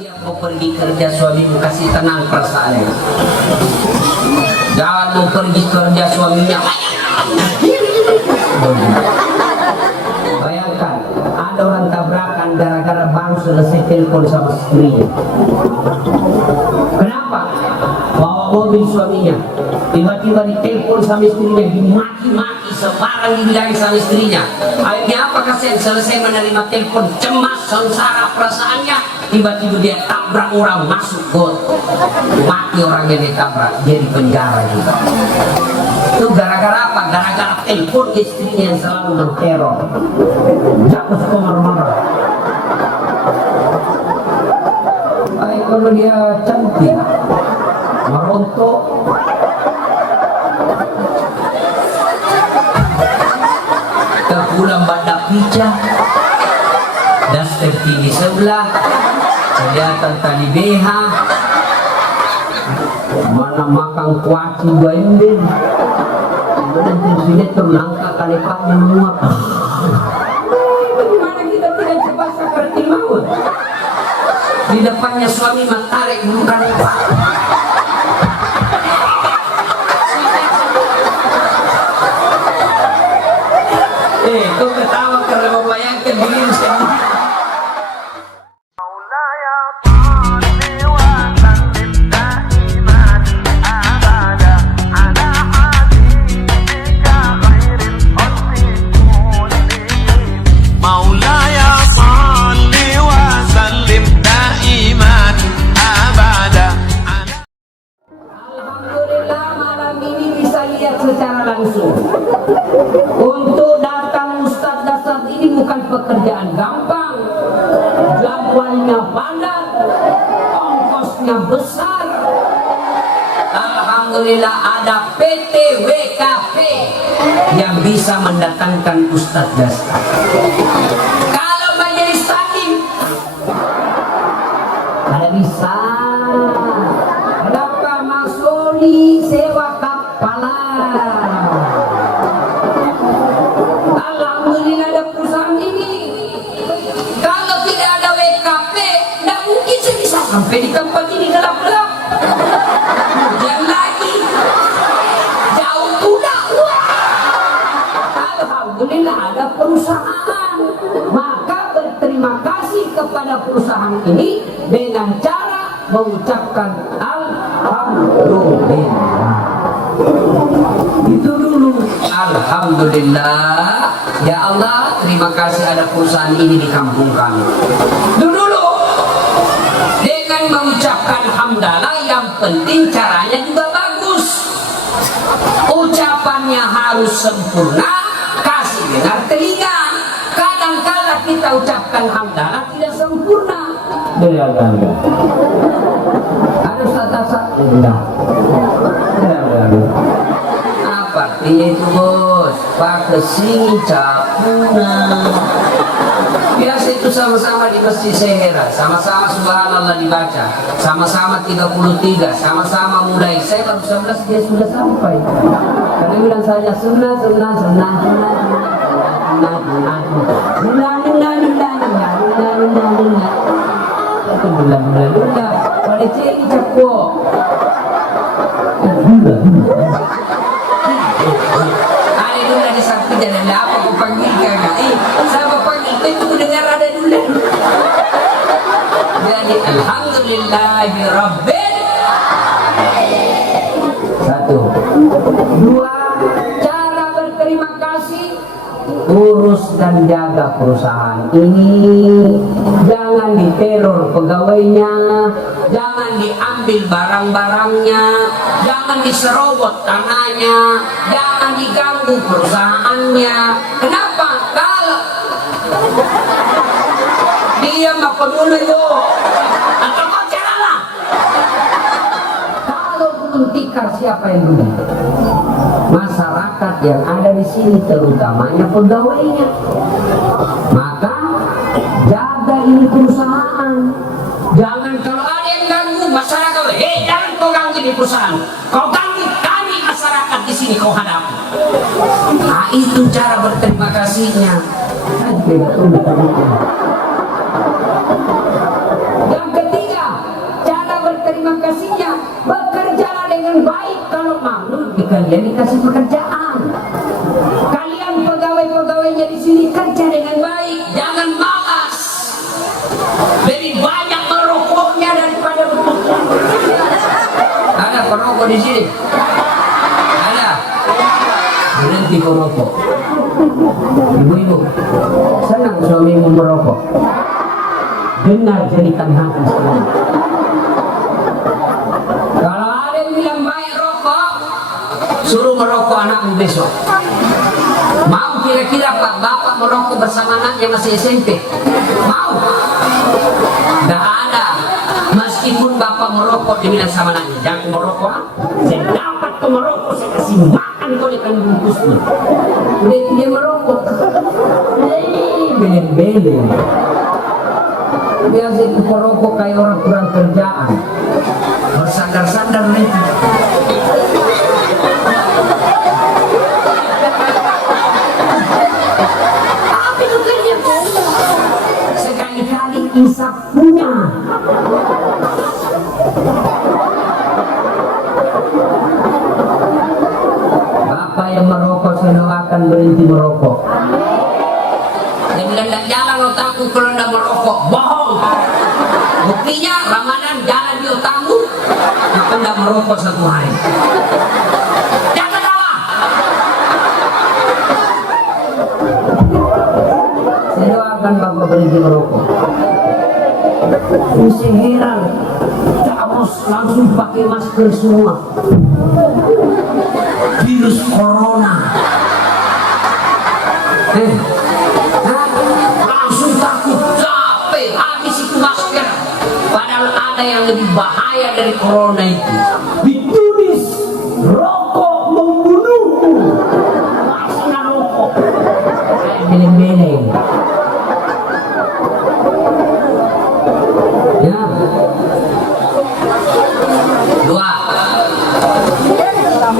Tiap mau pergi kerja suamimu kasih tenang perasaannya. Jangan mau pergi kerja suaminya. Bayangkan ada orang tabrakan gara-gara baru selesai telepon sama istrinya. Kenapa? Bawa mobil suaminya, tiba-tiba ditelepon sama istrinya, dimaki-maki sebarang dibilangin sama istrinya. Akhirnya apa kasihan? Selesai menerima telepon, cemas sengsara perasaannya, tiba-tiba dia tabrak orang masuk got, mati orang yang ditabrak, dia di penjara juga. Itu gara-gara apa? Gara-gara telepon istrinya yang selalu menteror. Jatuh suka marah-marah. Baik kalau dia cantik, merontok, kepulang badak pijak, daster tinggi sebelah, kelihatan tali BH, mana makan kuaci guaindin, kemudian sini terlangkah kali paknya muat. Bagaimana kita tidak cepat seperti maut? Di depannya suami mentarik bukan apa. Kau ketawa karena membayangkan diri sendiri. Secara langsung untuk datang Ustadz saat ini bukan pekerjaan gampang, jadwalnya padat, ongkosnya besar. Alhamdulillah ada PT WKP yang bisa mendatangkan Ustadz Dasar. Kalau majelis taklim ada bisa. Kenapa Mas Loli sewa kapal? Alhamdulillah ada perusahaan ini. Kalau tidak ada WKP, tidak mungkin saya bisa sampai di tempat ini gelap-gelap. Hujan lagi, jauh kuda. Alhamdulillah ada perusahaan. Maka berterima kasih kepada perusahaan ini dengan cara mengucapkan Alhamdulillah. Itu dulu. Alhamdulillah. Ya Allah, terima kasih ada perusahaan ini di kampung kami. Itu dulu. Dengan mengucapkan hamdalah, yang penting caranya juga bagus. Ucapannya harus sempurna, kasih dengar telinga. Kadang-kadang kita ucapkan hamdalah tidak sempurna. Ada satu-satu. Apa artinya itu bos? Pakai sing capuna. Biasa itu sama-sama di masjid Sehera, sama-sama subhanallah dibaca, sama-sama 33, sama-sama mulai. Saya baru 11 dia sudah sampai. Karena bilang saja sunnah. Pada ciri cakpo. Ada dulu di samping jalan apa aku panggil kan? Saya panggil itu dengar ada dulu. Jadi alhamdulillahirabbil. Satu, dua, cara berterima kasih. Urus dan jaga perusahaan ini, jangan diteror pegawainya, jangan diambil barang-barangnya, jangan diserobot tanahnya, jangan diganggu perusahaannya. Kenapa? Kalau dia makan dulu itu atau kau caralah. Kalau belum tikar siapa yang dulu? Masyarakat yang ada di sini, terutamanya pegawainya. Maka jaga ini perusahaan. Jangan kalau ada yang ganggu masyarakat, jangan kau ganggu di perusahaan. Kau ganggu kami masyarakat di sini kau hadapi. Nah itu cara berterima kasihnya. Yang dia dikasih pekerjaan. Kalian pegawai-pegawainya di sini kerja dengan baik, jangan malas. Lebih banyak merokoknya daripada bekerja. Ada perokok di sini? Ada? Berhenti merokok. Ibu-ibu, senang suamimu merokok? Dengar jeritan hati sekali. Kalau ada yang bilang baik rokok, suruh merokok anakmu besok. Mau kira-kira Pak Bapak merokok bersama anaknya masih SMP? Mau? Gak ada. Meskipun Bapak merokok, dibilang sama anaknya, jangan merokok. Saya dapat ke merokok, saya kasih makan kau ikan bungkusnya. Udah itu dia merokok. Beleng-beleng. Biasa itu perokok kayak orang kurang kerjaan. Bersandar-sandar nih. Tapi juga dia sekali-kali isap punya. Bapak yang merokok saya doakan berhenti merokok. Dia bilang tidak jalan otakku kalau tidak merokok. Bohong. Buktinya Ramadan jalan di otakmu, itu tidak merokok satu hari. Jangan salah. Saya doakan Bapak berhenti merokok. Saya heran, harus langsung pakai masker semua. Virus corona. Langsung takut, capek, habis itu masker. Padahal ada yang lebih bahaya dari corona itu. Ditulis, rokok membunuhmu. Masih rokok. Beleng-beleng. Ya. Dua,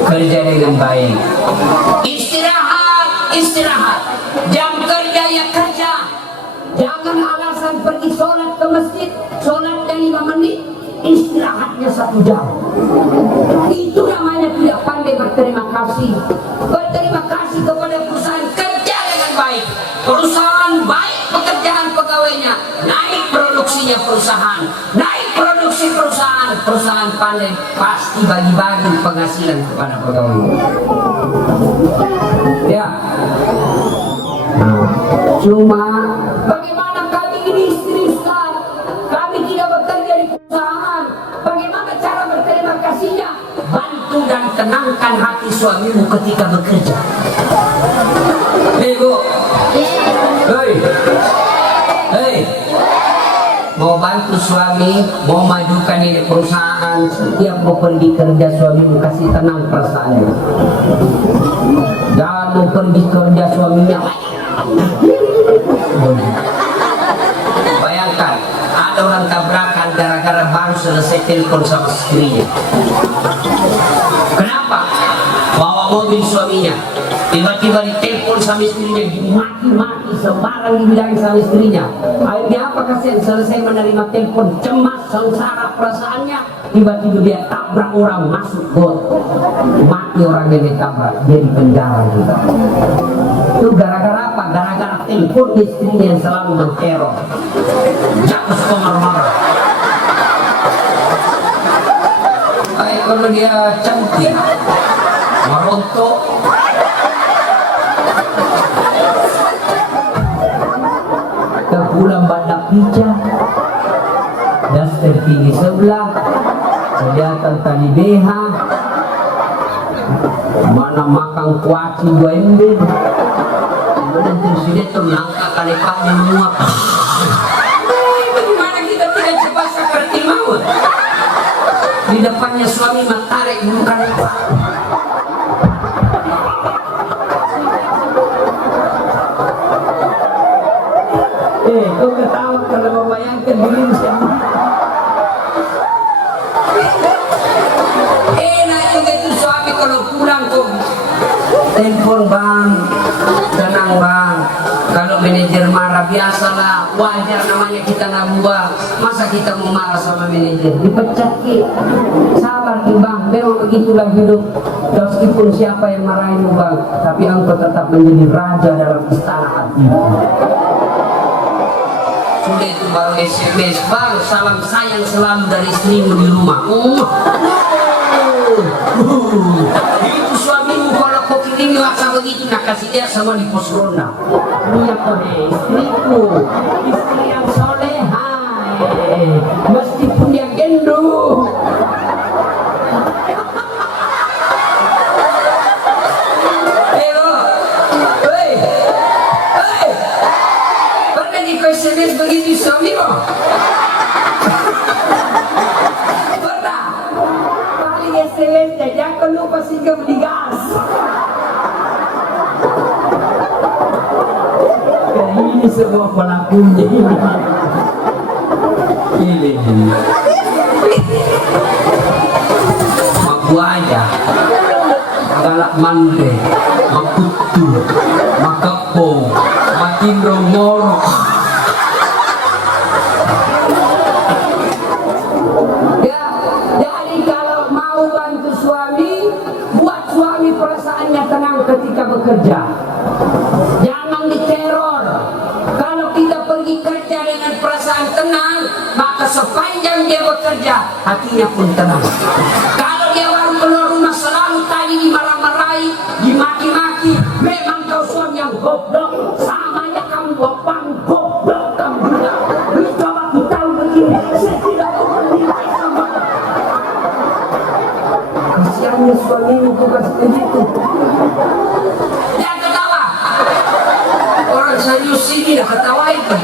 kerja dengan baik. Istirahat. Jam kerja ya kerja. Jangan alasan pergi sholat ke masjid, sholatnya 5 menit, istirahatnya 1 jam. Itu namanya tidak pandai berterima kasih. Berterima kasih kepada perusahaan, kerja dengan baik. Perusahaan baik pekerjaan pegawainya, naik produksinya perusahaan, naik produksi perusahaan. Perusahaan pandai pasti bagi-bagi penghasilan kepada pegawai. Ya. Cuma bagaimana kami ini istri Ustaz? Kami tidak bekerja di perusahaan. Bagaimana cara berterima kasihnya? Bantu dan tenangkan hati suamimu ketika bekerja. Hei Bu, hei, mau bantu suami, mau majukan di perusahaan. Setiap mau pergi kerja suamimu kasih tenang perasaannya. Jangan mau pergi kerja suaminya. Bayangkan ada orang tabrakan gara-gara baru selesai telepon sama istrinya. Kenapa? Bawa mobil suaminya, tiba-tiba ditelepon sama istrinya, maki-maki sembarang dibilang sama istrinya. Akhirnya apa kasihan, selesai menerima telepon, cemas, sengsara perasaannya, tiba-tiba dia tabrak orang masuk got, mati orang yang ditabrak, dia di penjara juga. Itu gara-gara apa? Gara-gara telepon istrinya yang selalu menteror. Jatuh marah-marah. Kalau dia cantik, merontok, kepulang badak pica, daster tinggi sebelah, kelihatan tali BH, mana makan kuaci 2 ember. Kemudian terus dia terlangkah kali paknya menguap. Bagaimana kita tidak cepat sakaratul maut? Di depannya suami matarik bukan apa. Kau ketawa kalau membayangkan diri sendiri. Enak juga itu suami kalau pulang kok telepon, bang, tenang bang. Kalau manajer marah biasalah, wajar namanya kita nabung. Masa kita mau marah sama manajer, dipecat ki. Sabar ki bang, memang begitulah hidup. Meskipun siapa yang marahin bang, tapi engkau tetap menjadi raja dalam istana hati. Sudah itu baru SMS, bang salam sayang selalu dari istrimu di rumah. Itu suamimu kalau kau kirim WhatsApp begitu, nak kasih dia sama di pos ronda. Lihat kau deh, istriku, istri yang soleha, meskipun dia gendut. SMS begitu suami mo? Pernah? Paling SMS nya, jangan lupa singgah beli gas. Ini semua pelakunya ini. Aku aja galak mande, makutu, makapo, makin rongorok. Tenang ketika bekerja, jangan diteror. Kalau kita pergi kerja dengan perasaan tenang, maka sepanjang dia bekerja hatinya pun tenang. Kalau dia baru keluar rumah selalu tadi dimarah-marahi, dimaki-maki, memang kau suami yang goblok, sama aja kamu bapang goblok kamu juga. Coba ku tahu begini, saya tidak mau menilai sama. Kasihannya suamimu bukan begitu. Serius ini dah ketawain kan?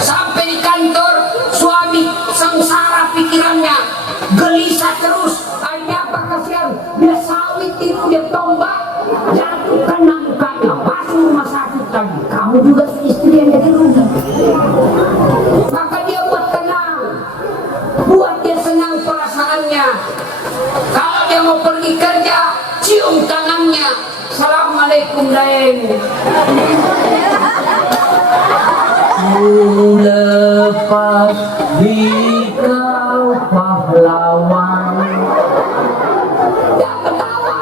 Sampai di kantor suami sengsara pikirannya, gelisah terus. Hanya apa kasihan? Dia sawit itu, dia tombak, jatuh kena mukanya, masuk rumah sakit lagi. Kamu juga istri yang jadi rugi. Maka dia buat tenang, buat dia senang perasaannya. Kalau dia mau pergi kerja, cium tangannya. Assalamualaikum Daeng. Ku lepas di kau pahlawan. Jangan ketawa.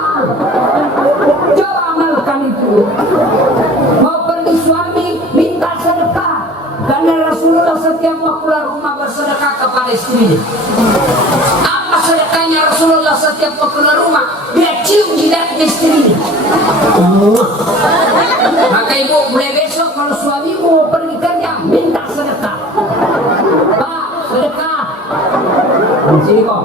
Coba amalkan itu. Mau pergi suami, minta sedekah. Karena Rasulullah setiap mau keluar rumah bersedekah kepada istrinya. Apa sedekahnya Rasulullah setiap mau keluar rumah? Dia cium jidat istrinya. Maka ibu mulai besok kalau suamimu mau pergi kerja, minta sedekah. Pak, sedekah. Di sini kok.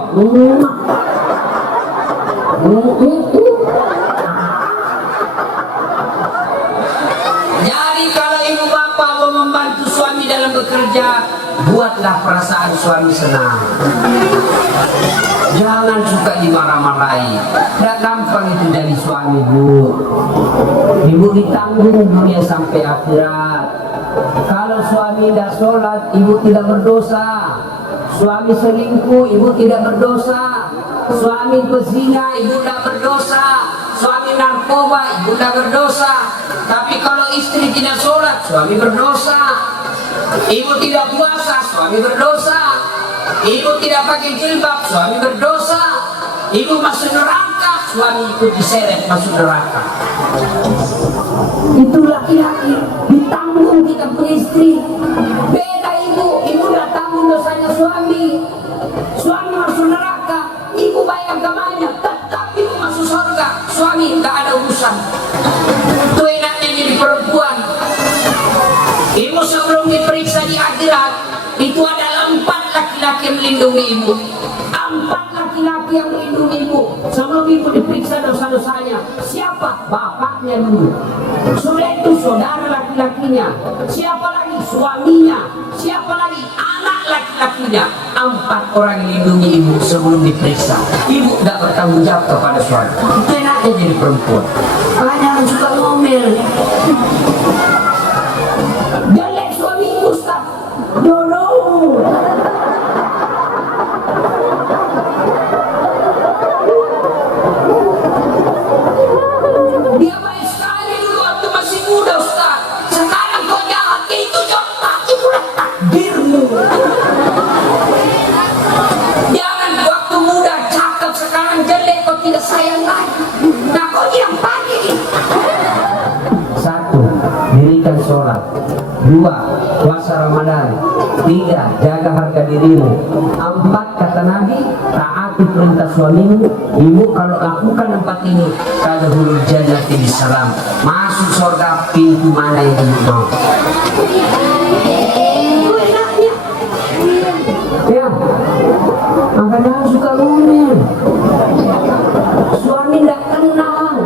Jadi kalau ibu bapak mau membantu suami dalam bekerja, buatlah perasaan suami senang. Jangan suka dimarah-marahi. Tidak gampang itu dari suami, Bu. Ibu ditanggung dunia sampai akhirat. Kalau suami tidak sholat, ibu tidak berdosa. Suami selingkuh, ibu tidak berdosa. Suami berzina, ibu tidak berdosa. Suami narkoba, ibu tidak berdosa. Tapi kalau istri tidak sholat, suami berdosa. Ibu tidak puasa, suami berdosa. Ibu tidak pakai jilbab, suami berdosa. Ibu masuk neraka, suami ikut diseret masuk neraka. Itu laki-laki ditanggung kita punya istri. Beda ibu, ibu tidak tanggung dosanya suami. Suami masuk neraka, ibu bayar gamanya, tetap ibu masuk surga. Suami tidak ada urusan. Itu enaknya jadi perempuan. Ibu sebelum diperiksa di akhirat, itu adalah 4 laki-laki yang melindungi ibu. 4 laki-laki yang melindungi ibu. Sebelum ibu diperiksa dosa-dosanya, siapa? Bapaknya dulu. Sudah itu saudara laki-lakinya. Siapa lagi? Suaminya. Siapa lagi? Anak laki-lakinya. 4 orang yang melindungi ibu sebelum diperiksa. Ibu tidak bertanggung jawab kepada suami. Itu enaknya jadi perempuan. Jangan suka ngomel. Jelek suami Ustaz. No. Dia baik sekali dulu waktu masih muda Ustaz. Sekarang kau jahat itu takdirmu. 2. Puasa Ramadan. 3. Jaga harga dirimu. 4. Kata Nabi, taati perintah suamimu. Ibu kalau lakukan 4 ini, tadkhulul jannati bisalam. Masuk surga pintu mana yang ibu mau. Itu enaknya. Ya, makanya suka ngomel. Suami tidak tenang.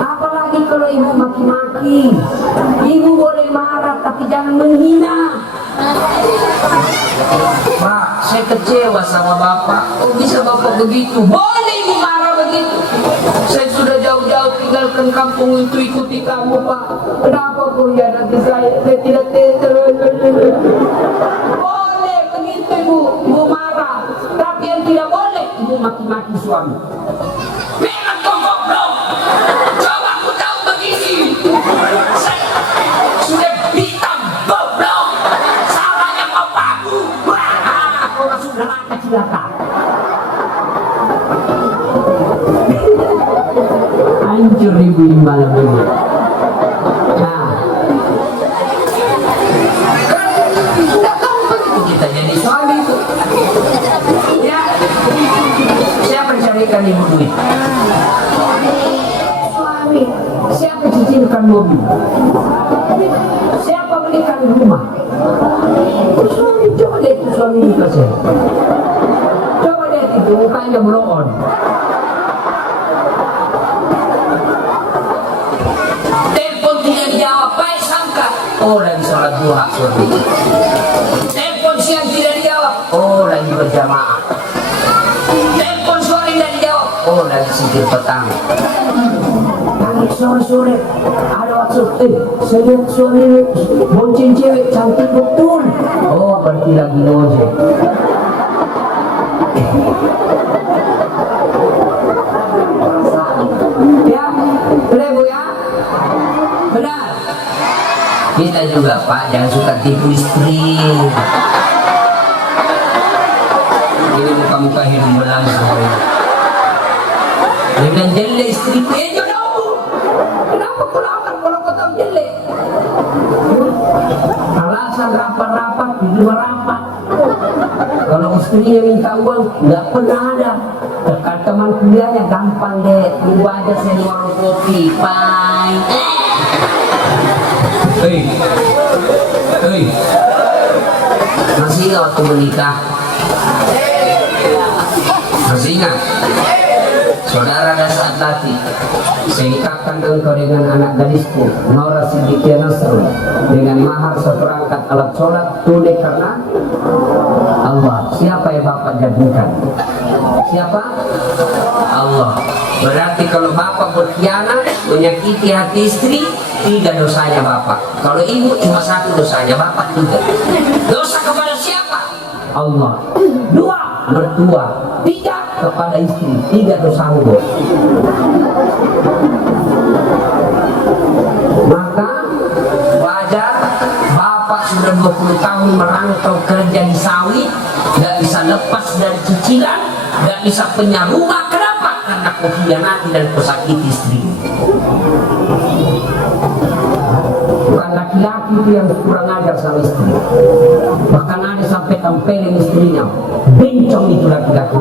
Apalagi kalau ibu maki-maki. Ibu boleh marah tapi jangan menghina. Pak, saya kecewa sama bapak. Oh bisa bapak begitu? Boleh ibu marah begitu. Saya sudah jauh-jauh tinggalkan kampung itu ikuti kamu, Pak. Kenapa nanti saya tidak boleh begitu ibu. Ibu marah. Tapi yang tidak boleh ibu maki-maki suami. Memang kau goblok. Coba aku tahu begini. Saya sudah hitam goblok. Salahnya bapakku. Wah, kau langsung neraka cilaka. Hancur ibu malam ini. Nah, tidak tahu begitu kita jadi suami itu. Ya, siapa carikan ibu duit? Suami. Siapa cicilkan mobil? Siapa belikan rumah? Suami. Coba lihat itu suami juga saya. Coba lihat itu mukanya blow on. Telepon tidak dijawab, baik sangka. Oh lagi sholat duha suami. Telepon siang tidak dijawab. Oh lagi berjamaah. Telepon sore tidak dijawab. Oh lagi sikir petang. Sore-sore ada WhatsApp, saya lihat suami bonceng cewek cantik betul. Oh berarti lagi ngojek. Ya, benar Bu ya? Benar. Kita juga Pak, jangan suka tipu istri. Ini muka-muka hidup berlangsung. Dengan jelle istriku, kenapa kau lapar kalau kau tahu jelek? Alasan rapat-rapat, di luar rapat. Kalau istrinya minta uang, nggak pernah ada. Dekat teman kuliahnya gampang deh. Tunggu aja saya di warung kopi, bye. Hei, masih ingat waktu menikah? Masih ingat? Saudara dan saat nanti saya ikatkan engkau dengan anak gadisku Nora Siddiqia Nasrul dengan mahar seperangkat alat sholat tunai karena Allah. Siapa yang bapak jadikan? Siapa? Allah. Berarti kalau bapak berkhianat menyakiti hati istri, 3 dosanya bapak. Kalau ibu cuma 1 dosanya bapak juga. Dosa kepada siapa? Allah. 2 mertua. 3 kepada istri. 3 dosa bos. Maka wajar bapak sudah 20 tahun merantau kerja di sawit, gak bisa lepas dari cicilan, gak bisa punya rumah. Kenapa? Karena kau khianati dan kau sakiti istri. Bukan laki-laki itu yang kurang ajar sama istri. Bahkan ada sampai tampilin istrinya. Bencong itu laki-laki.